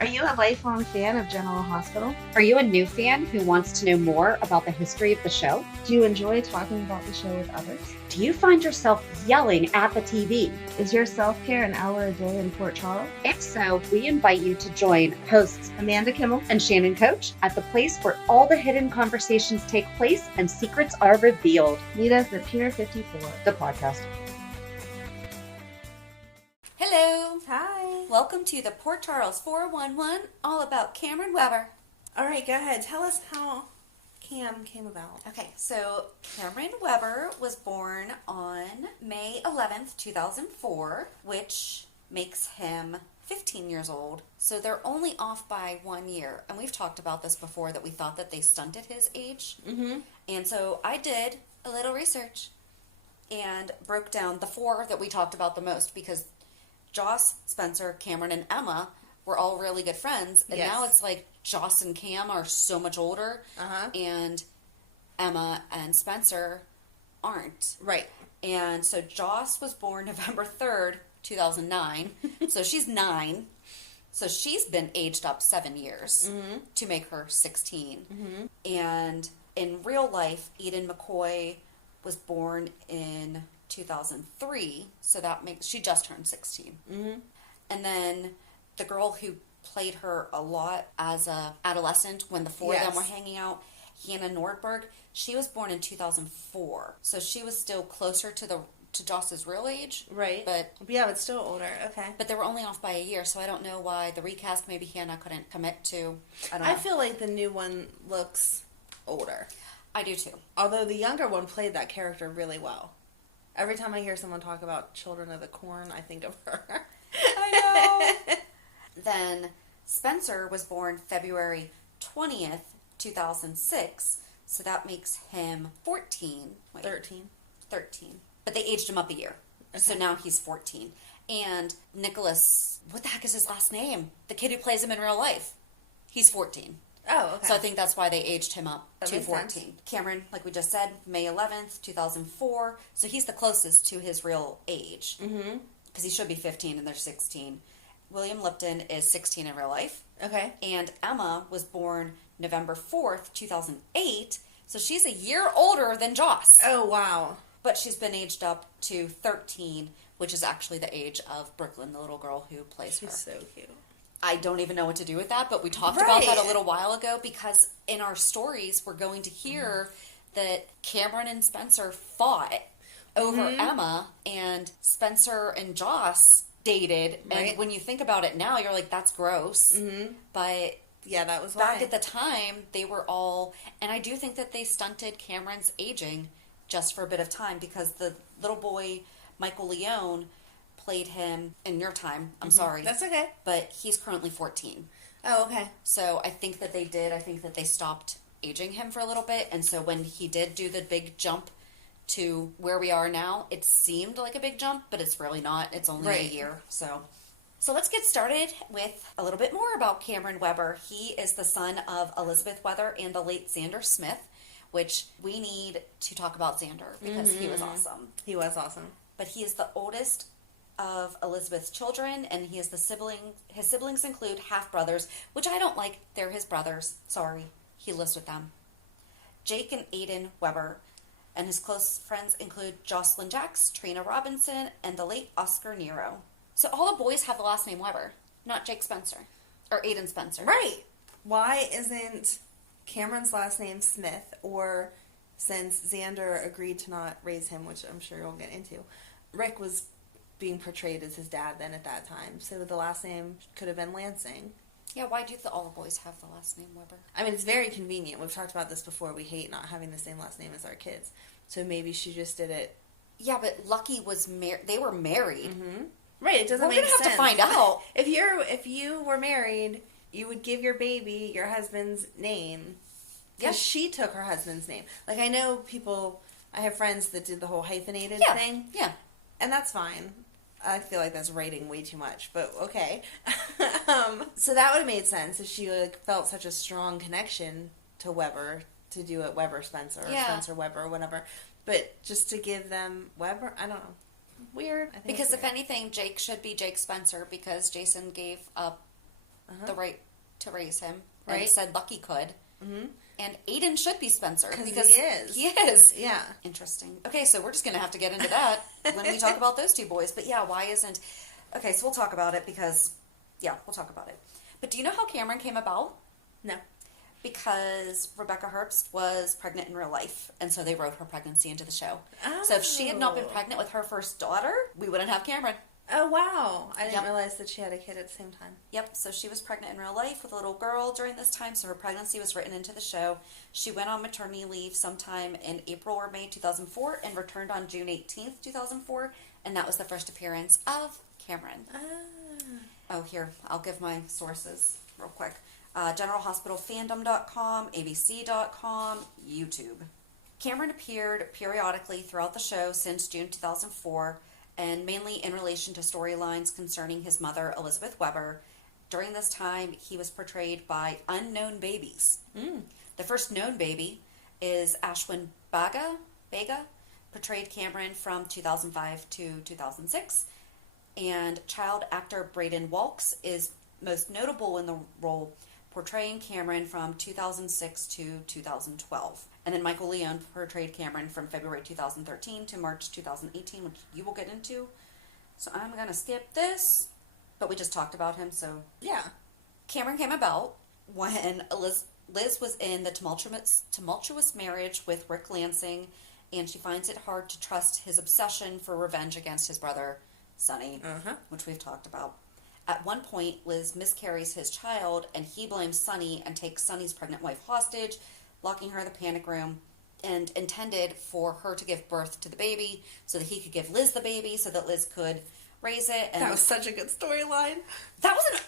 Are you a lifelong fan of General Hospital? Are you a new fan who wants to know more about the history of the show? Do you enjoy talking about the show with others? Do you find yourself yelling at the TV? Is your self-care an hour a day in Port Charles? If so, we invite you to join hosts Amanda Kimmel and Shannon Coach at the place where all the hidden conversations take place and secrets are revealed. Meet us at Pier 54, the podcast. Hello. Hi. Welcome to the Port Charles 411, all about Cameron Weber. All right, go ahead. Tell us how Cam came about. Okay, so Cameron Weber was born on May 11th, 2004, which makes him 15 years old. So they're only off by 1 year. And we've talked about this before, that we thought that they stunted his age. Mm-hmm. And so I did a little research and broke down the four that we talked about the most, because Joss, Spencer, Cameron, and Emma were all really good friends. And Yes. now it's like Joss and Cam are so much older. Uh-huh. And Emma and Spencer aren't. Right. And so Joss was born November 3rd, 2009. So she's 9. So she's been aged up 7 years to make her 16. Mm-hmm. And in real life, Eden McCoy was born in 2003. So that makes, she just turned 16. Mm-hmm. And then the girl who played her a lot as a adolescent when the four of them Yes. were hanging out, Hannah Nordberg, she was born in 2004. So she was still closer to Joss's real age. Right. But Yeah, but still older. Okay. they were only off by a year, so I don't know why the recast maybe Hannah couldn't commit to. I don't know. I feel like the new one looks older. I do too. Although the younger one played that character really well. Every time I hear someone talk about Children of the Corn, I think of her. I know. Then Spencer was born February 20th, 2006. So that makes him 14. Wait, 13. 13. But they aged him up a year. So Okay. now he's 14. And Nicholas, what the heck is his last name? The kid who plays him in real life. He's 14. Oh, okay. So I think that's why they aged him up That to makes 14. sense. Cameron, like we just said, May 11th, 2004. So he's the closest to his real age. Mm-hmm. Because he should be 15 and they're 16. William Lipton is 16 in real life. Okay. And Emma was born November 4th, 2008. So she's a year older than Joss. Oh, wow. But she's been aged up to 13, which is actually the age of Brooklyn, the little girl who plays her. She's so cute. I don't even know what to do with that, but we talked about that Right. a little while ago, because in our stories we're going to hear that Cameron and Spencer fought over Emma, and Spencer and Joss dated. Right. And when you think about it now, you're like, that's gross. Mm-hmm. But Yeah, that was back why. at the time, they were all, and I do think that they stunted Cameron's aging just for a bit of time, because the little boy, Michael Leone, played him in your time. I'm sorry. That's okay. But he's currently 14. Oh, okay. So I think that they stopped aging him for a little bit. And so when he did do the big jump to where we are now, it seemed like a big jump, but it's really not. It's only Right. a year. So let's get started with a little bit more about Cameron Weber. He is the son of Elizabeth Weber and the late Xander Smith, which we need to talk about Xander, because he was awesome. He was awesome. But he is the oldest of Elizabeth's children, and he is his siblings include half-brothers, which I don't like. They're his brothers. Sorry. He lives with them. Jake and Aiden Weber. And his close friends include Jocelyn Jacks, Trina Robinson, and the late Oscar Nero. So all the boys have the last name Weber, not Jake Spencer. Or Aiden Spencer. Right. Why isn't Cameron's last name Smith, or since Xander agreed to not raise him, which I'm sure you'll get into, Rick was being portrayed as his dad then at that time, so the last name could have been Lansing. Yeah, why do all the boys have the last name Weber? I mean, it's very convenient. We've talked about this before. We hate not having the same last name as our kids. So maybe she just did it. Yeah, but Lucky was they were married. Mm-hmm. Right, it doesn't We're make going to have sense. to find out. If you were married, you would give your baby your husband's name. Because Yes. she took her husband's name. Like, I know people, I have friends that did the whole hyphenated Yeah, thing. yeah. And that's fine. I feel like that's writing way too much, but okay. So that would have made sense if she felt such a strong connection to Weber to do it Weber Spencer or Yeah. Spencer Weber or whatever. But just to give them Weber, I don't know. Weird. I think Because it's if weird. anything, Jake should be Jake Spencer, because Jason gave up the right to raise him. And Right. said Lucky could. Mm-hmm. And Aiden should be Spencer. Because he is. He is. Yeah. Interesting. Okay, so we're just going to have to get into that when we talk about those two boys. But yeah, why isn't... Okay, so we'll talk about it because... Yeah, we'll talk about it. But do you know how Cameron came about? No. Because Rebecca Herbst was pregnant in real life, and so they wrote her pregnancy into the show. So if she had not been pregnant with her first daughter, we wouldn't have Cameron. Oh, wow. I didn't Yep. realize that she had a kid at the same time. Yep, so she was pregnant in real life with a little girl during this time, so her pregnancy was written into the show. She went on maternity leave sometime in April or May 2004 and returned on June 18th, 2004, and that was the first appearance of Cameron. Oh, here, I'll give my sources real quick. GeneralHospitalFandom.com, ABC.com, YouTube. Cameron appeared periodically throughout the show since June 2004, and mainly in relation to storylines concerning his mother, Elizabeth Weber. During this time, he was portrayed by unknown babies. The first known baby is Ashwin Baga, portrayed Cameron from 2005 to 2006, and child actor Braden Walks is most notable in the role, portraying Cameron from 2006 to 2012. And then Michael Leone portrayed Cameron from February 2013 to March 2018, which you will get into. So I'm going to skip this, but we just talked about him, so... Yeah. Cameron came about when Liz was in the tumultuous marriage with Rick Lansing, and she finds it hard to trust his obsession for revenge against his brother, Sonny, which we've talked about. At one point, Liz miscarries his child, and he blames Sonny and takes Sonny's pregnant wife hostage, locking her in the panic room, and intended for her to give birth to the baby so that he could give Liz the baby so that Liz could raise it. And That was such a good storyline. that was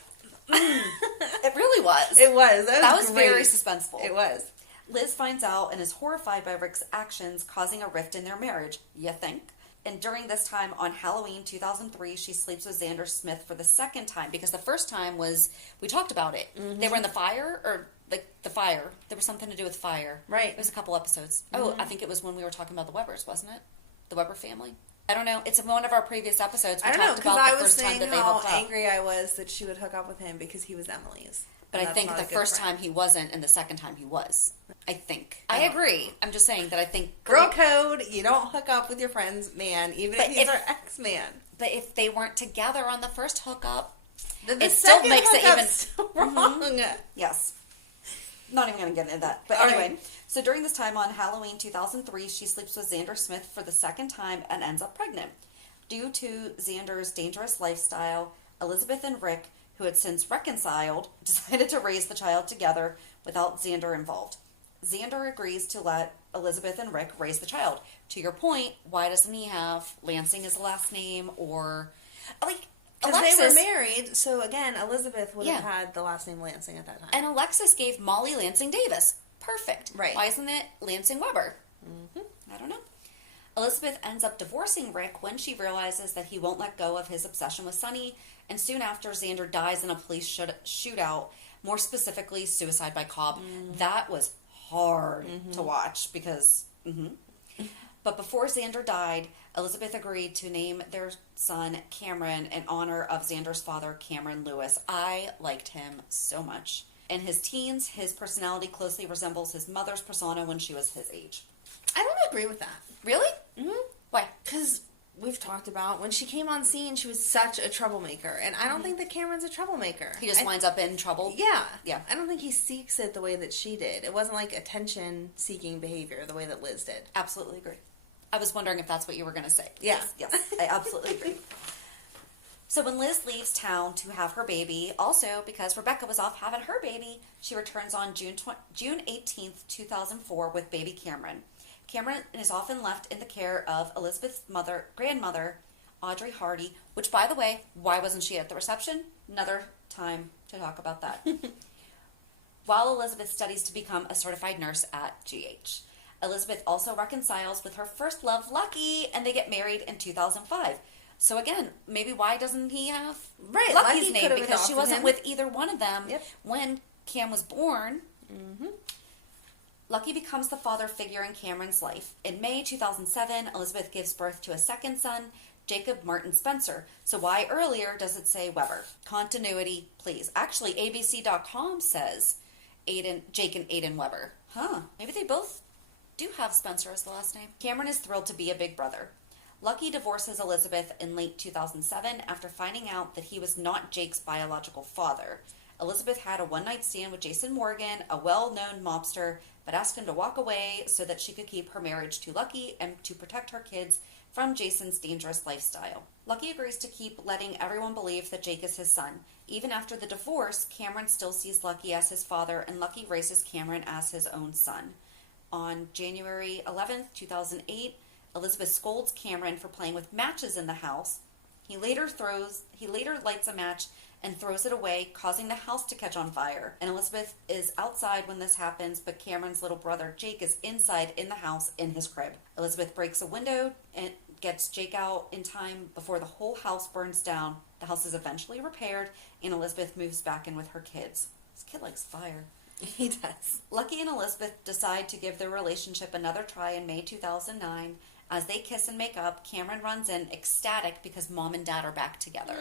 it really was. It was. That was great. Very suspenseful. It was. Liz finds out and is horrified by Rick's actions, causing a rift in their marriage, you think? And during this time, on Halloween 2003, she sleeps with Xander Smith for the second time, because the first time was, we talked about it. They were in the fire, or like the fire. There was something to do with fire. Right. It was a couple episodes. Oh, I think it was when we were talking about the Webbers, wasn't it? The Weber family? I don't know. It's in one of our previous episodes. We I don't know, talked because about I the was first time saying that they how hooked up. angry I was that she would hook up with him because he was Emily's. But And I that's think not the a good first friend. time he wasn't, and the second time he was. I think. I agree. I'm just saying that I think... Girl code, you don't hook up with your friend's man, even But if he's if- our ex-man. But if they weren't together on the first hookup... The It still second makes it hookup's even- wrong. Yes. Not even going to get into that. But All anyway, right. so during this time on Halloween 2003, she sleeps with Xander Smith for the second time and ends up pregnant. Due to Xander's dangerous lifestyle, Elizabeth and Rick, who had since reconciled, decided to raise the child together without Xander involved. Xander agrees to let Elizabeth and Rick raise the child. To your point, why doesn't he have Lansing as a last name, or like Because they Alexis? were married, so again, Elizabeth would have Yeah. had the last name Lansing at that time. And Alexis gave Molly Lansing Davis. Perfect. Right. Why isn't it Lansing Weber? I don't know. Elizabeth ends up divorcing Rick when she realizes that he won't let go of his obsession with Sonny, and soon after, Xander dies in a police shootout, more specifically, suicide by cop. That was hard to watch because... But before Xander died, Elizabeth agreed to name their son Cameron in honor of Xander's father, Cameron Lewis. I liked him so much. In his teens, his personality closely resembles his mother's persona when she was his age. I don't agree with that. Really? Why? Because we've talked about when she came on scene, she was such a troublemaker. And I don't think that Cameron's a troublemaker. He just winds up in trouble? Yeah. Yeah. I don't think he seeks it the way that she did. It wasn't like attention-seeking behavior the way that Liz did. Absolutely agree. I was wondering if that's what you were going to say. Yeah. Yes, I absolutely agree. So when Liz leaves town to have her baby, also because Rebecca was off having her baby, she returns on June 18th, 2004 with baby Cameron. Cameron is often left in the care of Elizabeth's grandmother, Audrey Hardy, which, by the way, why wasn't she at the reception? Another time to talk about that. While Elizabeth studies to become a certified nurse at GH. Elizabeth also reconciles with her first love, Lucky, and they get married in 2005. So again, maybe why doesn't he have Right, Lucky's Lucky name? could have Because she adopted wasn't him. with either one of them Yep. when Cam was born. Lucky becomes the father figure in Cameron's life. In May 2007, Elizabeth gives birth to a second son, Jacob Martin Spencer. So why earlier does it say Weber? Continuity, please. Actually, ABC.com says Jake and Aiden Weber. Huh, maybe they both do have Spencer as the last name. Cameron is thrilled to be a big brother. Lucky divorces Elizabeth in late 2007 after finding out that he was not Jake's biological father. Elizabeth had a one-night stand with Jason Morgan, a well-known mobster, but asked him to walk away so that she could keep her marriage to Lucky and to protect her kids from Jason's dangerous lifestyle. Lucky agrees to keep letting everyone believe that Jake is his son. Even after the divorce, Cameron still sees Lucky as his father, and Lucky raises Cameron as his own son. On January 11th, 2008, Elizabeth scolds Cameron for playing with matches in the house. He later lights a match and throws it away, causing the house to catch on fire. And Elizabeth is outside when this happens, but Cameron's little brother Jake is inside in the house in his crib. Elizabeth breaks a window and gets Jake out in time before the whole house burns down. The house is eventually repaired, and Elizabeth moves back in with her kids. This kid likes fire. He does. Lucky and Elizabeth decide to give their relationship another try in May 2009. As they kiss and make up, Cameron runs in ecstatic because mom and dad are back together.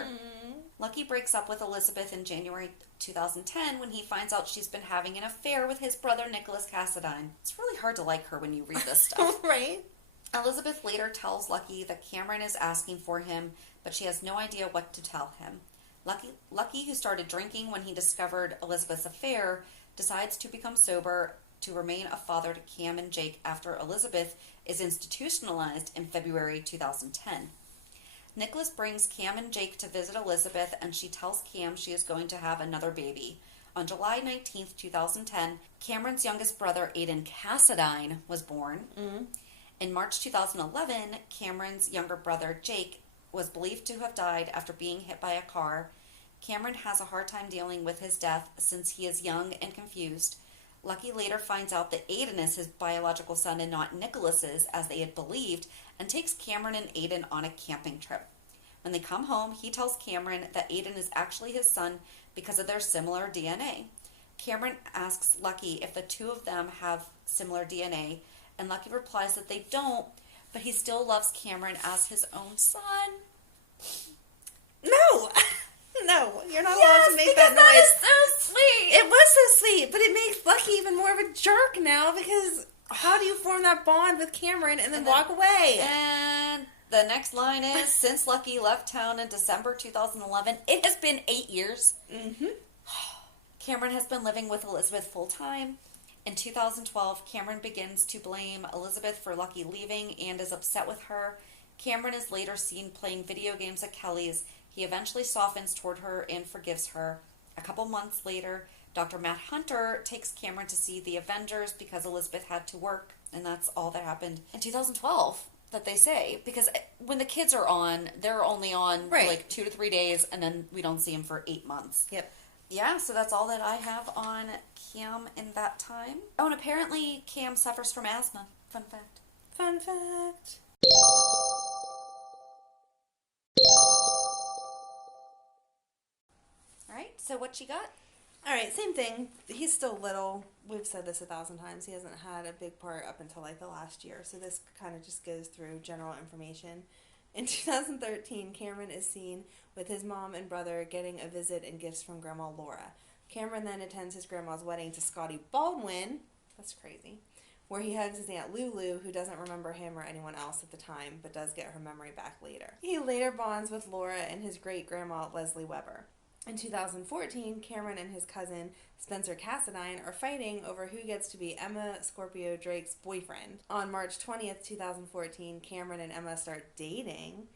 Lucky breaks up with Elizabeth in January 2010 when he finds out she's been having an affair with his brother Nicholas Cassadine. It's really hard to like her when you read this stuff. Right? Elizabeth later tells Lucky that Cameron is asking for him, but she has no idea what to tell him. Lucky, who started drinking when he discovered Elizabeth's affair, decides to become sober to remain a father to Cam and Jake after Elizabeth is institutionalized in February 2010. Nicholas brings Cam and Jake to visit Elizabeth, and she tells Cam she is going to have another baby. On July 19th, 2010, Cameron's youngest brother, Aiden Cassadine, was born. In March 2011, Cameron's younger brother, Jake, was believed to have died after being hit by a car. Cameron has a hard time dealing with his death since he is young and confused. Lucky later finds out that Aiden is his biological son and not Nicholas's, as they had believed, and takes Cameron and Aiden on a camping trip. When they come home, he tells Cameron that Aiden is actually his son because of their similar DNA. Cameron asks Lucky if the two of them have similar DNA, and Lucky replies that they don't, but he still loves Cameron as his own son. No! No, you're not allowed to make that noise. That is so sweet. It was so sweet, but it makes Lucky even more of a jerk now because how do you form that bond with Cameron and then walk away? And the next line is, since Lucky left town in December 2011, it has been 8 years. Cameron has been living with Elizabeth full time. In 2012, Cameron begins to blame Elizabeth for Lucky leaving and is upset with her. Cameron is later seen playing video games at Kelly's. He eventually softens toward her and forgives her. A couple months later, Dr. Matt Hunter takes Cameron to see the Avengers because Elizabeth had to work, and that's all that happened in 2012 that they say. Because when the kids are on, they're only on for like 2 to 3 days, and then we don't see them for 8 months. Yep. Yeah, so that's all that I have on Cam in that time. Oh, and apparently Cam suffers from asthma. Fun fact. Fun fact. All right, so what you got? All right, same thing. He's still little. We've said this 1,000 times. He hasn't had a big part up until like the last year. So this kind of just goes through general information. In 2013, Cameron is seen with his mom and brother getting a visit and gifts from Grandma Laura. Cameron then attends his grandma's wedding to Scotty Baldwin. That's crazy. Where he hugs his Aunt Lulu, who doesn't remember him or anyone else at the time, but does get her memory back later. He later bonds with Laura and his great-grandma Leslie Weber. In 2014, Cameron and his cousin Spencer Cassadine are fighting over who gets to be Emma Scorpio Drake's boyfriend. On March 20th, 2014, Cameron and Emma start dating.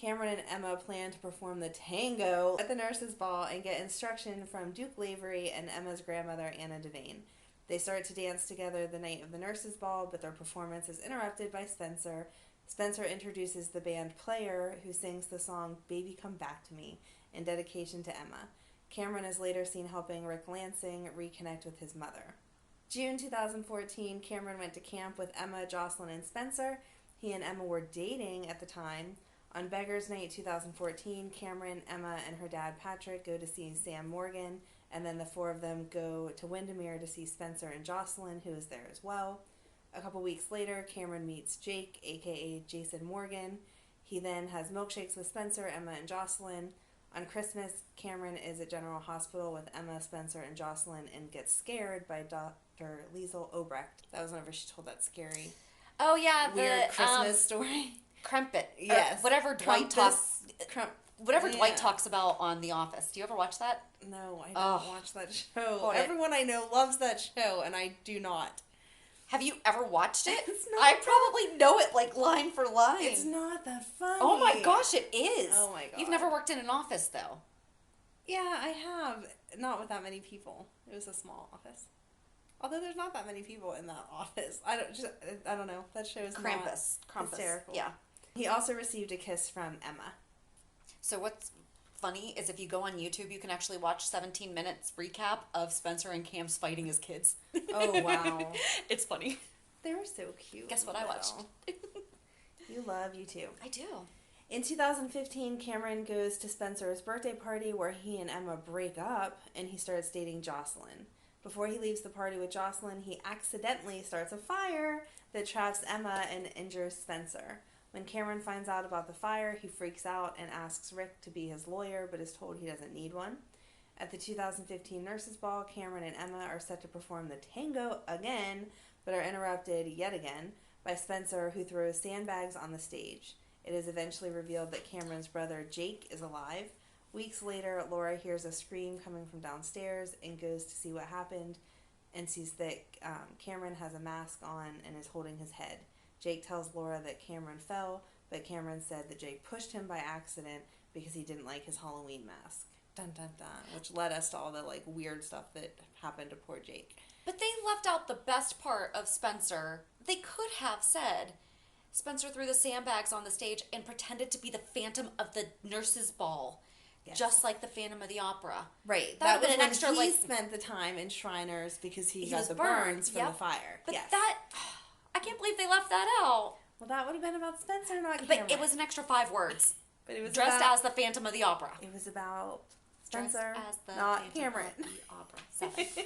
Cameron and Emma plan to perform the tango at the nurses' ball and get instruction from Duke Lavery and Emma's grandmother, Anna Devane. They start to dance together the night of the nurses' ball, but their performance is interrupted by Spencer. Spencer introduces the band Player, who sings the song Baby Come Back to Me in dedication to Emma. Cameron is later seen helping Rick Lansing reconnect with his mother. June 2014, Cameron went to camp with Emma, Jocelyn, and Spencer. He and Emma were dating at the time. On Beggars Night 2014, Cameron, Emma, and her dad Patrick go to see Sam Morgan, and then the four of them go to Windermere to see Spencer and Jocelyn, who is there as well. A couple weeks later, Cameron meets Jake, aka Jason Morgan. He then has milkshakes with Spencer, Emma, and Jocelyn. On Christmas, Cameron is at General Hospital with Emma, Spencer, and Jocelyn and gets scared by Dr. Liesel Obrecht. That was whenever she told that scary, Oh yeah, weird the Christmas story. Crumpet. Yes. Whatever Dwight talks. Whatever Yeah. Dwight talks about on The Office. Do you ever watch that? No, I don't watch that show. Hold it. Everyone I know loves that show, and I do not. Have you ever watched it? It's not I that- probably know it like line for line. It's not that funny. Oh my gosh, it is. Oh my god. You've never worked in an office though. Yeah, I have. Not with that many people. It was a small office. Although there's not that many people in that office. I don't know. That show is Krampus. not hysterical. Yeah. He also received a kiss from Emma. So what's funny is if you go on YouTube, you can actually watch 17 minutes recap of Spencer and Cam's fighting as kids. Oh, wow. It's funny. They were so cute. Guess what I watched? You love YouTube. I do. In 2015, Cameron goes to Spencer's birthday party where he and Emma break up and he starts dating Jocelyn. Before he leaves the party with Jocelyn, he accidentally starts a fire that traps Emma and injures Spencer. When Cameron finds out about the fire, he freaks out and asks Rick to be his lawyer, but is told he doesn't need one. At the 2015 Nurses Ball, Cameron and Emma are set to perform the tango again, but are interrupted yet again by Spencer, who throws sandbags on the stage. It is eventually revealed that Cameron's brother Jake is alive. Weeks later, Laura hears a scream coming from downstairs and goes to see what happened and sees that Cameron has a mask on and is holding his head. Jake tells Laura that Cameron fell, but Cameron said that Jake pushed him by accident because he didn't like his Halloween mask. Dun dun dun. Which led us to all the weird stuff that happened to poor Jake. But they left out the best part of Spencer. They could have said Spencer threw the sandbags on the stage and pretended to be the Phantom of the Nurses' Ball. Yes. Just like the Phantom of the Opera. Right. That That would've was been when an extra, he like- spent the time in Shriners because he He got was the burned, burns from yep. the fire. But yes. that, I can't believe they left that out. Well, that would have been about Spencer, not But Cameron. it was an extra 5 words. But it was Dressed about, as the Phantom of the Opera. It was about Dressed Spencer, as the not Phantom Cameron. of the Opera. 7.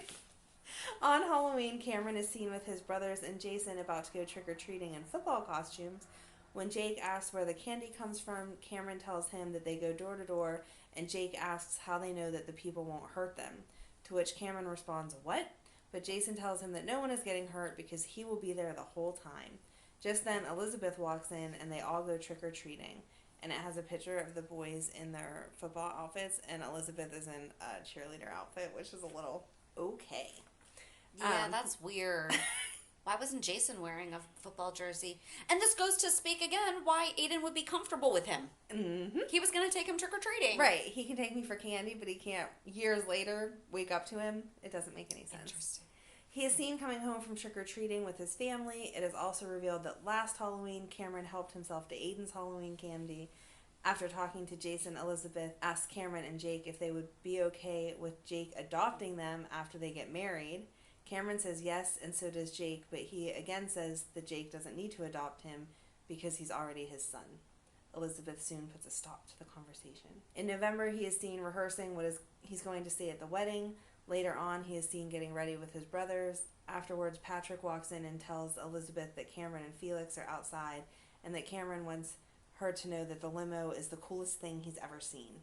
On Halloween, Cameron is seen with his brothers and Jason about to go trick-or-treating in football costumes. When Jake asks where the candy comes from, Cameron tells him that they go door to door, and Jake asks how they know that the people won't hurt them. To which Cameron responds, "What?" But Jason tells him that no one is getting hurt because he will be there the whole time. Just then, Elizabeth walks in, and they all go trick-or-treating. And it has a picture of the boys in their football outfits, and Elizabeth is in a cheerleader outfit, which is a little okay. Yeah, that's weird. Why wasn't Jason wearing a football jersey? And this goes to speak again why Aiden would be comfortable with him. Mm-hmm. He was going to take him trick-or-treating. Right. He can take me for candy, but he can't, years later, wake up to him. It doesn't make any sense. Interesting. He is seen coming home from trick-or-treating with his family. It is also revealed that last Halloween, Cameron helped himself to Aiden's Halloween candy. After talking to Jason, Elizabeth asked Cameron and Jake if they would be okay with Jake adopting them after they get married. Cameron says yes, and so does Jake, but he again says that Jake doesn't need to adopt him because he's already his son. Elizabeth soon puts a stop to the conversation. In November, he is seen rehearsing what he's going to say at the wedding. Later on, he is seen getting ready with his brothers. Afterwards, Patrick walks in and tells Elizabeth that Cameron and Felix are outside and that Cameron wants her to know that the limo is the coolest thing he's ever seen.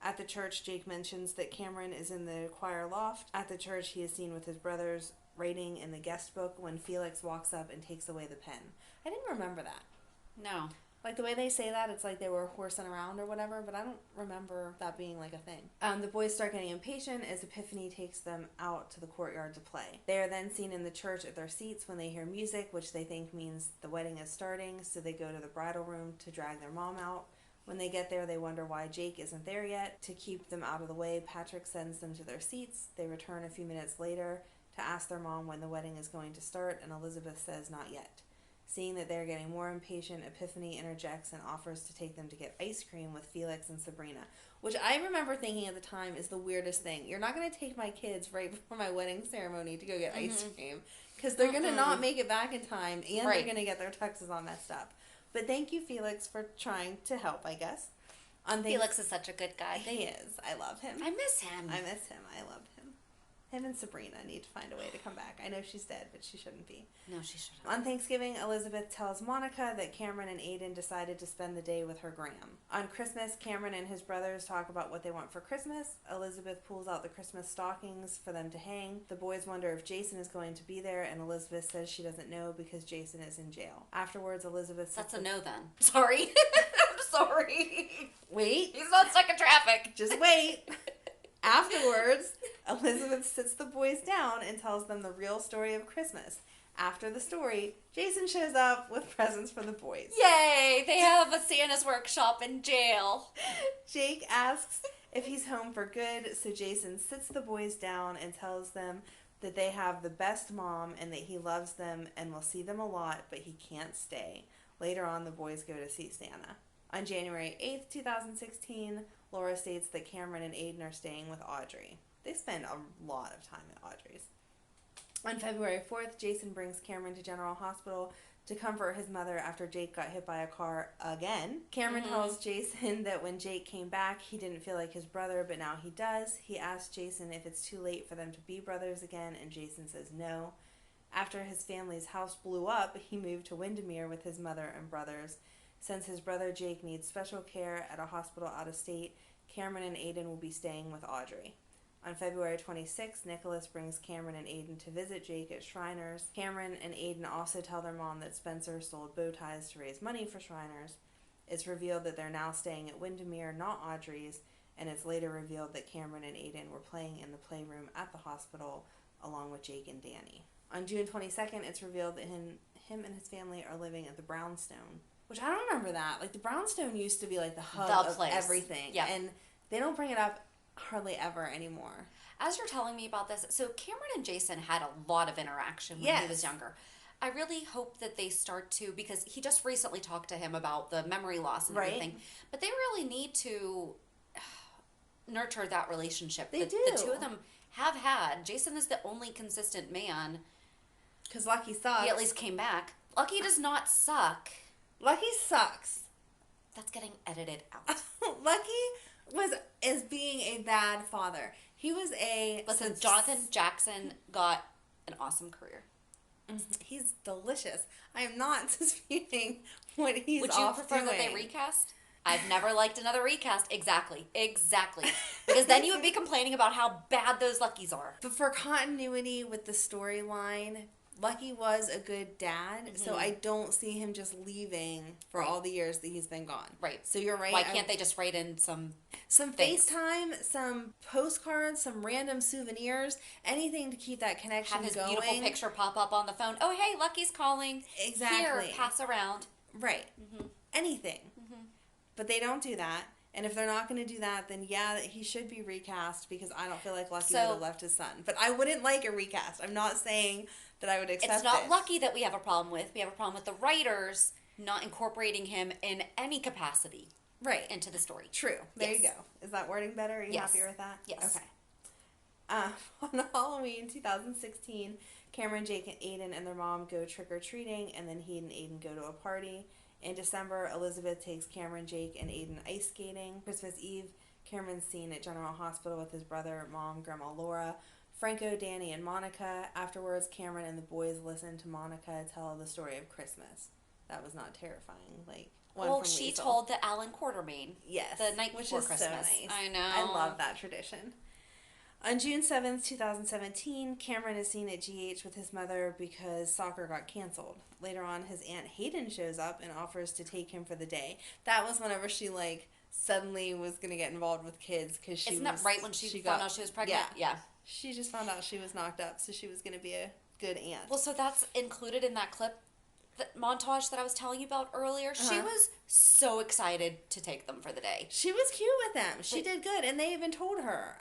At the church, Jake mentions that Cameron is in the choir loft. At the church, he is seen with his brothers writing in the guest book when Felix walks up and takes away the pen. I didn't remember that. No. Like, the way they say that, it's like they were horsing around or whatever, but I don't remember that being, like, a thing. The boys start getting impatient as Epiphany takes them out to the courtyard to play. They are then seen in the church at their seats when they hear music, which they think means the wedding is starting, so they go to the bridal room to drag their mom out. When they get there, they wonder why Jake isn't there yet. To keep them out of the way, Patrick sends them to their seats. They return a few minutes later to ask their mom when the wedding is going to start, and Elizabeth says not yet. Seeing that they're getting more impatient, Epiphany interjects and offers to take them to get ice cream with Felix and Sabrina, which I remember thinking at the time is the weirdest thing. You're not going to take my kids right before my wedding ceremony to go get ice cream because they're going to not make it back in time and they're going to get their tuxes all messed up. But thank you, Felix, for trying to help, I guess. Felix is such a good guy. He is. I love him. I miss him. I miss him. I love him. Him and Sabrina need to find a way to come back. I know she's dead, but she shouldn't be. No, she shouldn't. On Thanksgiving, Elizabeth tells Monica that Cameron and Aiden decided to spend the day with her gram. On Christmas, Cameron and his brothers talk about what they want for Christmas. Elizabeth pulls out the Christmas stockings for them to hang. The boys wonder if Jason is going to be there, and Elizabeth says she doesn't know because Jason is in jail. Afterwards, Elizabeth That's a no then. Sorry. I'm sorry. Wait. He's not stuck in traffic. Just wait. Afterwards, Elizabeth sits the boys down and tells them the real story of Christmas. After the story, Jason shows up with presents for the boys. Yay! They have a Santa's workshop in jail. Jake asks if he's home for good, so Jason sits the boys down and tells them that they have the best mom and that he loves them and will see them a lot, but he can't stay. Later on, the boys go to see Santa. On January 8th, 2016, Laura states that Cameron and Aiden are staying with Audrey. They spend a lot of time at Audrey's. On February 4th, Jason brings Cameron to General Hospital to comfort his mother after Jake got hit by a car again. Cameron tells Jason that when Jake came back, he didn't feel like his brother, but now he does. He asks Jason if it's too late for them to be brothers again, and Jason says no. After his family's house blew up, he moved to Windermere with his mother and brothers. Since his brother Jake needs special care at a hospital out of state, Cameron and Aiden will be staying with Audrey. On February 26th, Nicholas brings Cameron and Aiden to visit Jake at Shriners. Cameron and Aiden also tell their mom that Spencer sold bow ties to raise money for Shriners. It's revealed that they're now staying at Windermere, not Audrey's, and it's later revealed that Cameron and Aiden were playing in the playroom at the hospital along with Jake and Danny. On June 22nd, it's revealed that him and his family are living at the Brownstone, which I don't remember that. Like, the Brownstone used to be like the hub of everything. Yeah. And they don't bring it up hardly ever anymore. As you're telling me about this, so Cameron and Jason had a lot of interaction when he was younger. I really hope that they start to, because he just recently talked to him about the memory loss and everything, but they really need to nurture that relationship. They do. The two of them have had. Jason is the only consistent man. Because Lucky sucks. He at least came back. Lucky does not suck. Lucky sucks. That's getting edited out. Lucky is being a bad father. He was a... Listen, Jonathan Jackson got an awesome career. He's delicious. I am not disputing what he's Would you prefer that they recast? I've never liked another recast. Exactly. Because then you would be complaining about how bad those Luckies are. But for continuity with the storyline, Lucky was a good dad, so I don't see him just leaving for all the years that he's been gone. Right. So you're right. Why can't they just write in some things? FaceTime, some postcards, some random souvenirs, anything to keep that connection Have his going. beautiful picture pop up on the phone. Oh, hey, Lucky's calling. Exactly. Here, pass around. Right. Anything. But they don't do that. And if they're not going to do that, then yeah, he should be recast, because I don't feel like Lucky would have left his son. But I wouldn't like a recast. I'm not saying that I would accept it. It's not Lucky that we have a problem with. We have a problem with the writers not incorporating him in any capacity into the story. True. There you go. Is that wording better? Are you happy with that? Yes. Okay. On Halloween 2016, Cameron, Jake, and Aiden and their mom go trick-or-treating, and then he and Aiden go to a party. In December, Elizabeth takes Cameron, Jake, and Aiden ice skating. Christmas Eve, Cameron's seen at General Hospital with his brother, mom, Grandma Laura, Franco, Danny, and Monica. Afterwards, Cameron and the boys listen to Monica tell the story of Christmas. That was not terrifying. She told the Alan Quartermain. Yes. The night before Christmas. Christmas. So nice. I know. I love that tradition. On June 7th, 2017, Cameron is seen at GH with his mother because soccer got canceled. Later on, his Aunt Hayden shows up and offers to take him for the day. That was whenever she, suddenly was going to get involved with kids, because Isn't that right when she found out she was pregnant? Yeah. She just found out she was knocked up, so she was going to be a good aunt. Well, so that's included in that clip, that montage that I was telling you about earlier. She was so excited to take them for the day. She was cute with them. She did good, and they even told her.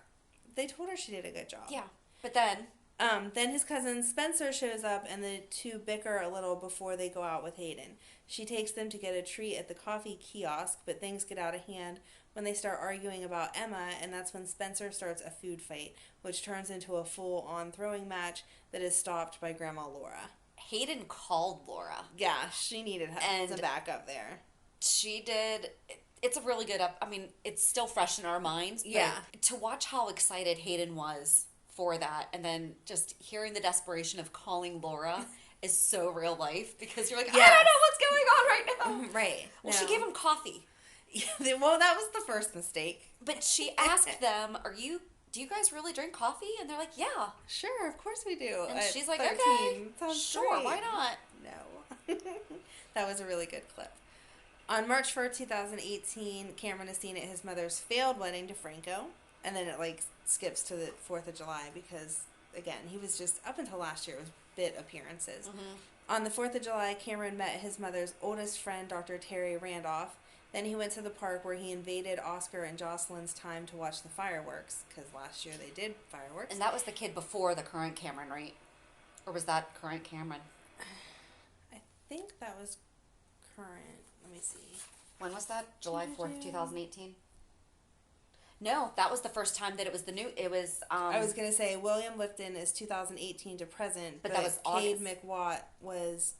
They told her she did a good job. Yeah. But then his cousin Spencer shows up, and the two bicker a little before they go out with Hayden. She takes them to get a treat at the coffee kiosk, but things get out of hand when they start arguing about Emma, and that's when Spencer starts a food fight, which turns into a full-on throwing match that is stopped by Grandma Laura. Hayden called Laura. Yeah, she needed some backup there. She did. It's a really good it's still fresh in our minds. But yeah. To watch how excited Hayden was for that, and then just hearing the desperation of calling Laura is so real life, because you're like, I don't know what's going on right now. Right. Well, she gave him coffee. Well, that was the first mistake. But she asked them, do you guys really drink coffee? And they're like, yeah. Sure, of course we do. And At she's like, 13. okay, Sounds sure, great. why not? No. That was a really good clip. On March 4th, 2018, Cameron is seen at his mother's failed wedding to Franco. And then it, like, skips to the 4th of July because, again, he was just, up until last year, it was bit appearances. Mm-hmm. On the 4th of July, Cameron met his mother's oldest friend, Dr. Terry Randolph. Then he went to the park where he invaded Oscar and Jocelyn's time to watch the fireworks, because last year they did fireworks. And that was the kid before the current Cameron, right? Or was that current Cameron? I think that was current. Let me see. When was that? July 4th, 2018? No, that was the first time that it was the new, it was, I was going to say William Lipton is 2018 to present, but that was Cade August. McWatt was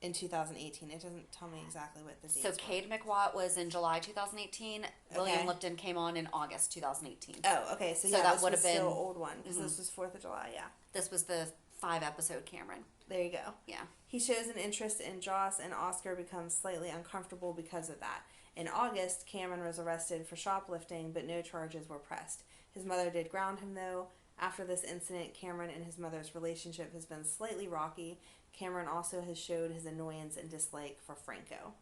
in 2018. It doesn't tell me exactly what the dates So were. Cade McWatt was in July 2018. William Lipton came on in August 2018. Oh, okay. So yeah, that this would was have been still old one, because this was 4th of July, yeah. This was the 5-episode Cameron. There you go. Yeah. He shows an interest in Joss, and Oscar becomes slightly uncomfortable because of that. In August, Cameron was arrested for shoplifting, but no charges were pressed. His mother did ground him, though. After this incident, Cameron and his mother's relationship has been slightly rocky. Cameron also has showed his annoyance and dislike for Franco.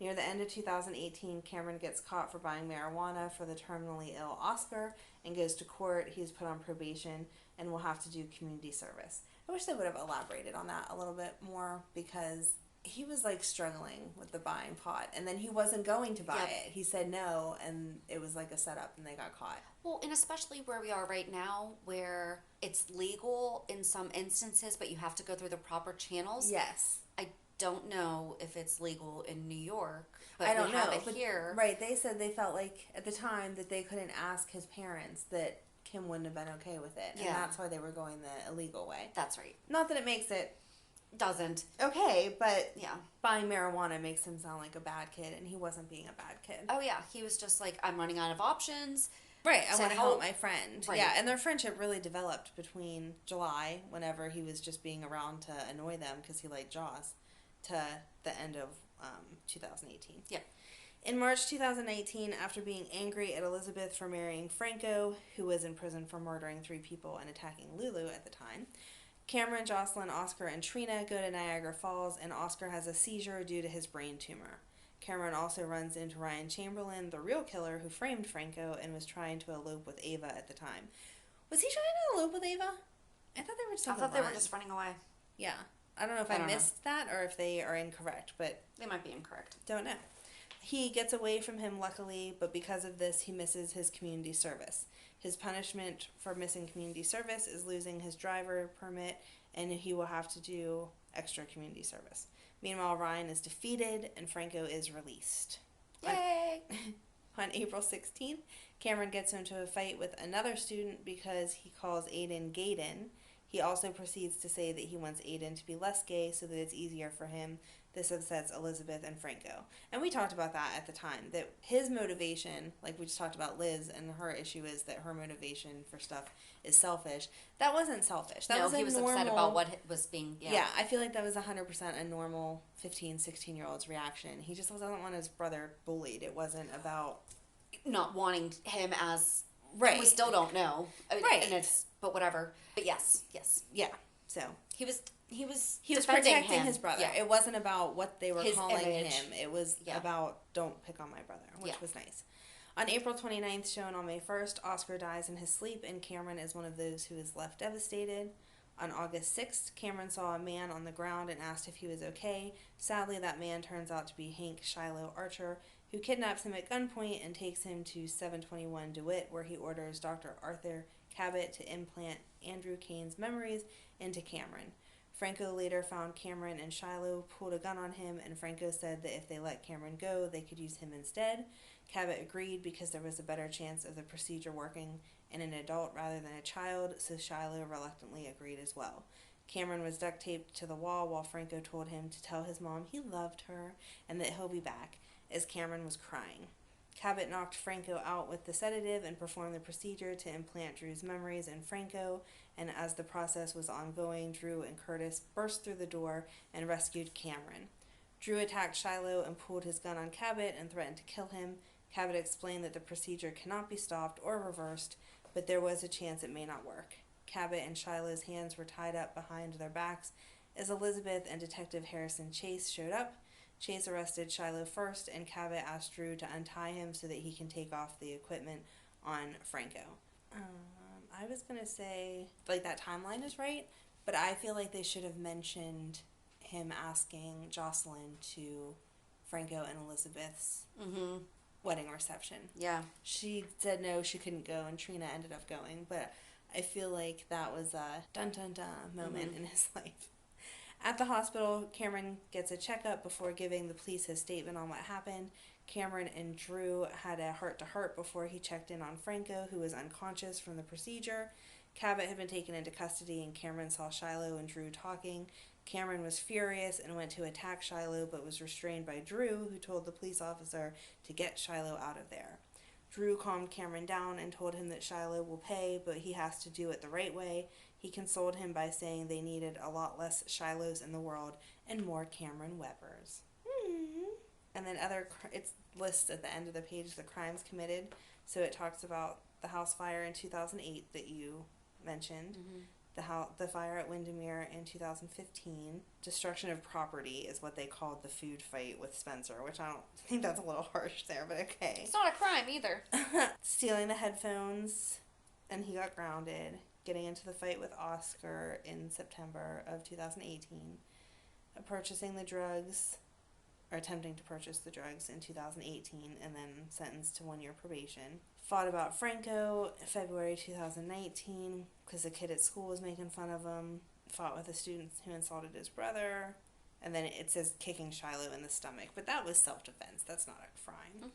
Near the end of 2018, Cameron gets caught for buying marijuana for the terminally ill Oscar and goes to court. He is put on probation and will have to do community service. I wish they would have elaborated on that a little bit more, because he was like struggling with the buying pot, and then he wasn't going to buy it. He said no, and it was like a setup, and they got caught. Well, and especially where we are right now, where it's legal in some instances, but you have to go through the proper channels. Yes. I don't know if it's legal in New York, but I don't we have know. it But, here. right, they said they felt like at the time that they couldn't ask his parents, that Kim wouldn't have been okay with it. And that's why they were going the illegal way. That's right. Not that it makes it Doesn't. okay, but Yeah. buying marijuana makes him sound like a bad kid, and he wasn't being a bad kid. Oh, yeah. He was just like, I'm running out of options. Right, I to want to help help my friend. Right. Yeah, and their friendship really developed between July, whenever he was just being around to annoy them because he liked Jaws, to the end of 2018. Yep. In March 2018, after being angry at Elizabeth for marrying Franco, who was in prison for murdering 3 people and attacking Lulu at the time, Cameron, Jocelyn, Oscar, and Trina go to Niagara Falls, and Oscar has a seizure due to his brain tumor. Cameron also runs into Ryan Chamberlain, the real killer who framed Franco and was trying to elope with Ava at the time. Was he trying to elope with Ava? I thought they were just I thought they were just running away. Yeah. I don't know if I missed that or if they are incorrect, but They might be incorrect. don't know. He gets away from him luckily, but because of this, he misses his community service. His punishment for missing community service is losing his driver permit, and he will have to do extra community service. Meanwhile, Ryan is defeated, and Franco is released. Yay! On April 16th, Cameron gets into a fight with another student because he calls Aiden Gaydon. He also proceeds to say that he wants Aiden to be less gay so that it's easier for him. This upsets Elizabeth and Franco. And we talked about that at the time, that his motivation, like we just talked about Liz, and her issue is that her motivation for stuff is selfish. That wasn't selfish. That was he was upset about what was being... Yeah, I feel like that was 100% a normal 15, 16-year-old's reaction. He just doesn't want his brother bullied. It wasn't about... Not wanting him as... Right. We still don't know. Right. And it's... But whatever. But yes. Yeah, so... He was protecting him. his brother. Yeah. It wasn't about what they were His calling image. him. It was about don't pick on my brother, which Yeah. was nice. On April 29th, shown on May 1st, Oscar dies in his sleep, and Cameron is one of those who is left devastated. On August 6th, Cameron saw a man on the ground and asked if he was okay. Sadly, that man turns out to be Hank Shiloh Archer, who kidnaps him at gunpoint and takes him to 721 DeWitt, where he orders Dr. Arthur Cabot to implant Andrew Kane's memories into Cameron. Franco later found Cameron and Shiloh pulled a gun on him, and Franco said that if they let Cameron go, they could use him instead. Cabot agreed because there was a better chance of the procedure working in an adult rather than a child, so Shiloh reluctantly agreed as well. Cameron was duct taped to the wall while Franco told him to tell his mom he loved her and that he'll be back, as Cameron was crying. Cabot knocked Franco out with the sedative and performed the procedure to implant Drew's memories in Franco, and as the process was ongoing, Drew and Curtis burst through the door and rescued Cameron. Drew attacked Shiloh and pulled his gun on Cabot and threatened to kill him. Cabot explained that the procedure cannot be stopped or reversed, but there was a chance it may not work. Cabot and Shiloh's hands were tied up behind their backs as Elizabeth and Detective Harrison Chase showed up. Chase arrested Shiloh first, and Cabot asked Drew to untie him so that he can take off the equipment on Franco. I was going to say, like, that timeline is right, but I feel like they should have mentioned him asking Jocelyn to Franco and Elizabeth's wedding reception. Yeah. She said no, she couldn't go, and Trina ended up going, but I feel like that was a dun-dun-dun moment in his life. At the hospital, Cameron gets a checkup before giving the police his statement on what happened. Cameron and Drew had a heart-to-heart before he checked in on Franco, who was unconscious from the procedure. Cabot had been taken into custody, and Cameron saw Shiloh and Drew talking. Cameron was furious and went to attack Shiloh, but was restrained by Drew, who told the police officer to get Shiloh out of there. Drew calmed Cameron down and told him that Shiloh will pay, but he has to do it the right way. He consoled him by saying they needed a lot less Shilohs in the world and more Cameron Webbers. And then it lists at the end of the page the crimes committed. So it talks about the house fire in 2008 that you mentioned, the fire at Windermere in 2015, destruction of property is what they called the food fight with Spencer, which I don't think that's a little harsh there, but okay. It's not a crime either. Stealing the headphones, and he got grounded. Getting into the fight with Oscar in September of 2018. Purchasing the drugs, or attempting to purchase the drugs in 2018, and then sentenced to 1 year probation. Fought about Franco in February 2019 because a kid at school was making fun of him. Fought with a student who insulted his brother. And then it says kicking Shiloh in the stomach, but that was self-defense. That's not a crime.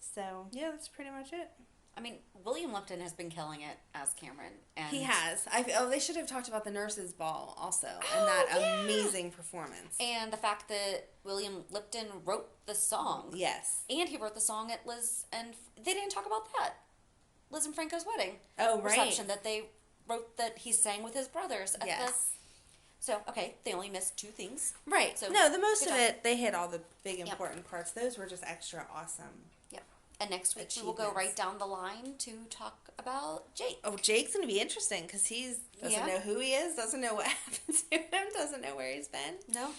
So, yeah, that's pretty much it. I mean, William Lipton has been killing it as Cameron. And He has. They should have talked about the nurses' ball also, and that amazing performance. And the fact that William Lipton wrote the song. Yes. And he wrote the song at Liz, and they didn't talk about that. Liz and Franco's wedding. Oh, right. Reception that they wrote that he sang with his brothers. So, okay, they only missed 2 things. Right. So, no, the most of it, they hit all the big important parts. Those were just extra awesome. Yep. And next week we will go right down the line to talk about Jake. Oh, Jake's going to be interesting because he doesn't know who he is, doesn't know what happened to him, doesn't know where he's been. No.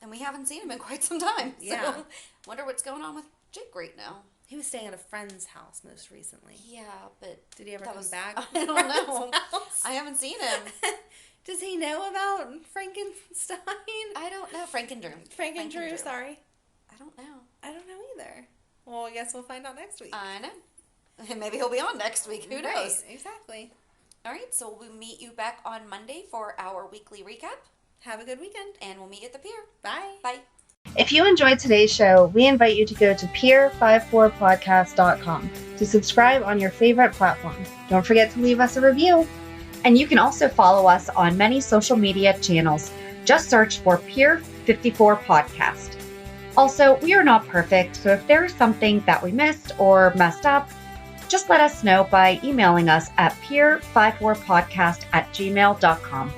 And we haven't seen him in quite some time. Yeah. So, wonder what's going on with Jake right now. He was staying at a friend's house most recently. Yeah, but... Did he ever come back? I don't know. I haven't seen him. Does he know about Frankenstein? I don't know. Frank and Drew. Frank and Drew, sorry. I don't know. I don't know either. Well, I guess we'll find out next week. I know. And maybe he'll be on next week. Who knows? Exactly. All right, so we'll meet you back on Monday for our weekly recap. Have a good weekend. And we'll meet you at the pier. Bye. Bye. If you enjoyed today's show, we invite you to go to pier54podcast.com to subscribe on your favorite platform. Don't forget to leave us a review. And you can also follow us on many social media channels. Just search for Pier 54 Podcast. Also, we are not perfect, so if there is something that we missed or messed up, just let us know by emailing us at pier54podcast@gmail.com.